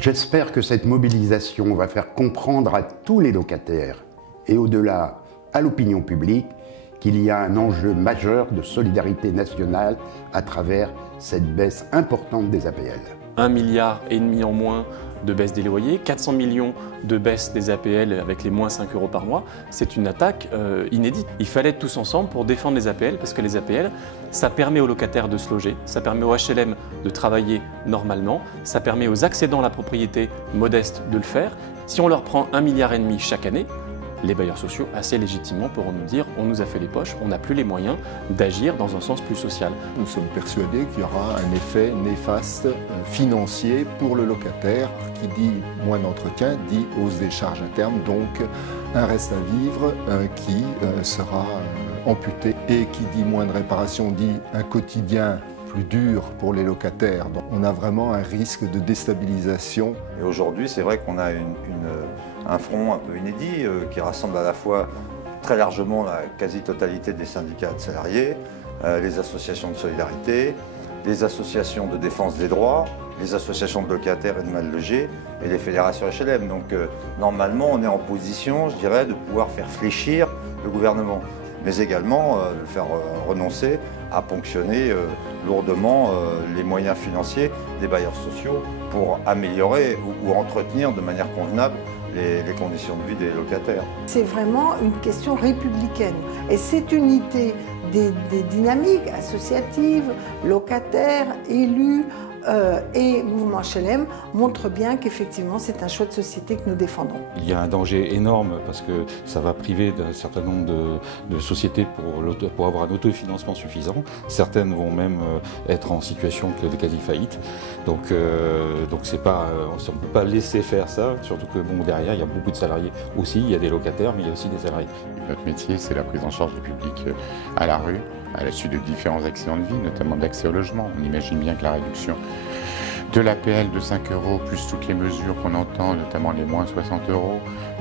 J'espère que cette mobilisation va faire comprendre à tous les locataires et au-delà à l'opinion publique qu'il y a un enjeu majeur de solidarité nationale à travers cette baisse importante des APL. 1,5 milliard en moins de baisse des loyers, 400 millions de baisse des APL avec les moins 5 € par mois, c'est une attaque inédite. Il fallait être tous ensemble pour défendre les APL parce que les APL, ça permet aux locataires de se loger, ça permet aux HLM de travailler normalement, ça permet aux accédants à la propriété modeste de le faire. Si on leur prend 1,5 milliard chaque année, les bailleurs sociaux, assez légitimement, pourront nous dire on nous a fait les poches, on n'a plus les moyens d'agir dans un sens plus social. Nous sommes persuadés qu'il y aura un effet néfaste financier pour le locataire. Qui dit moins d'entretien dit hausse des charges à terme, donc un reste à vivre qui sera amputé. Et qui dit moins de réparation dit un quotidien plus dur pour les locataires. Donc on a vraiment un risque de déstabilisation. Et aujourd'hui, c'est vrai qu'on a un front un peu inédit qui rassemble à la fois très largement la quasi-totalité des syndicats de salariés, les associations de solidarité, les associations de défense des droits, les associations de locataires et de mal logés et les fédérations HLM. Donc normalement, on est en position, je dirais, de pouvoir faire fléchir le gouvernement, mais également le faire renoncer à ponctionner lourdement les moyens financiers des bailleurs sociaux pour améliorer ou entretenir de manière convenable les conditions de vie des locataires. C'est vraiment une question républicaine et cette unité des dynamiques associatives, locataires, élus et mouvement HLM montre bien qu'effectivement c'est un choix de société que nous défendons. Il y a un danger énorme parce que ça va priver d'un certain nombre de sociétés pour avoir un autofinancement suffisant. Certaines vont même être en situation de quasi-faillite. Donc c'est pas, on ne peut pas laisser faire ça, surtout que bon, derrière il y a beaucoup de salariés aussi, il y a des locataires mais il y a aussi des salariés. Notre métier, c'est la prise en charge du public à la rue, à la suite de différents accidents de vie, notamment d'accès au logement. On imagine bien que la réduction de l'APL de 5 € plus toutes les mesures qu'on entend, notamment les moins 60 €,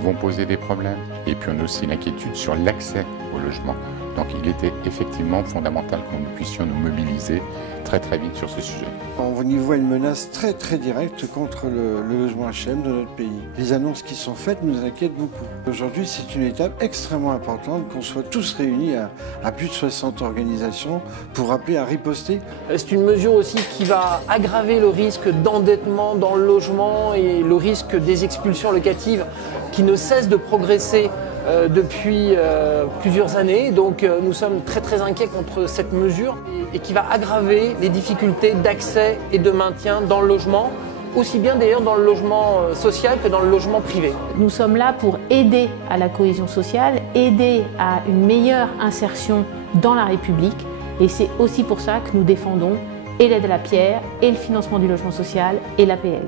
vont poser des problèmes. Et puis on a aussi l'inquiétude sur l'accès au logement. Donc il était effectivement fondamental que nous puissions nous mobiliser très vite sur ce sujet. On y voit une menace très directe contre le logement HLM de notre pays. Les annonces qui sont faites nous inquiètent beaucoup. Aujourd'hui, c'est une étape extrêmement importante qu'on soit tous réunis à plus de 60 organisations pour appeler à riposter. C'est une mesure aussi qui va aggraver le risque d'endettement dans le logement et le risque des expulsions locatives qui ne cessent de progresser depuis plusieurs années. Donc nous sommes très inquiets contre cette mesure et qui va aggraver les difficultés d'accès et de maintien dans le logement, aussi bien d'ailleurs dans le logement social que dans le logement privé. Nous sommes là pour aider à la cohésion sociale, aider à une meilleure insertion dans la République et c'est aussi pour ça que nous défendons et l'aide à la pierre et le financement du logement social et l'APL.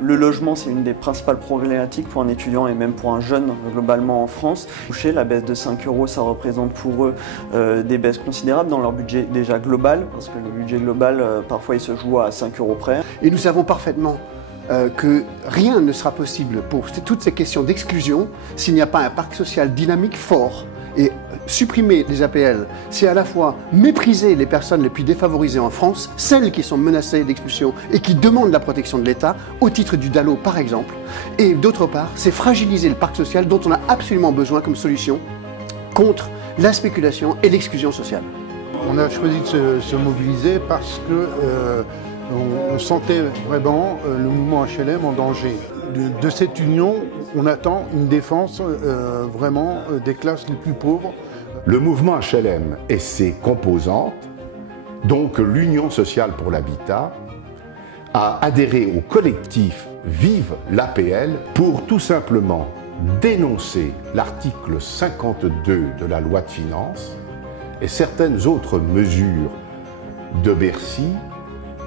Le logement, c'est une des principales problématiques pour un étudiant et même pour un jeune globalement en France. La baisse de 5 €, ça représente pour eux des baisses considérables dans leur budget déjà global, parce que le budget global, parfois, il se joue à 5 € près. Et nous savons parfaitement que rien ne sera possible pour toutes ces questions d'exclusion s'il n'y a pas un parc social dynamique fort. Et supprimer les APL, c'est à la fois mépriser les personnes les plus défavorisées en France, celles qui sont menacées d'expulsion et qui demandent la protection de l'État, au titre du DALO par exemple, et d'autre part, c'est fragiliser le parc social dont on a absolument besoin comme solution contre la spéculation et l'exclusion sociale. On a choisi de se mobiliser parce que on sentait vraiment le mouvement HLM en danger. De cette union, on attend une défense vraiment des classes les plus pauvres. Le mouvement HLM et ses composantes, donc l'Union sociale pour l'habitat, a adhéré au collectif Vive l'APL pour tout simplement dénoncer l'article 52 de la loi de finances et certaines autres mesures de Bercy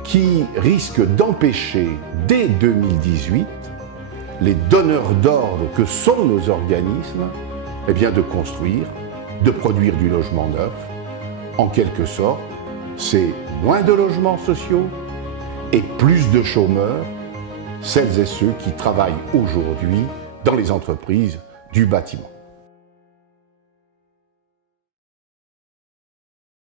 qui risquent d'empêcher dès 2018 les donneurs d'ordre que sont nos organismes de construire, de produire du logement neuf. En quelque sorte, c'est moins de logements sociaux et plus de chômeurs, celles et ceux qui travaillent aujourd'hui dans les entreprises du bâtiment.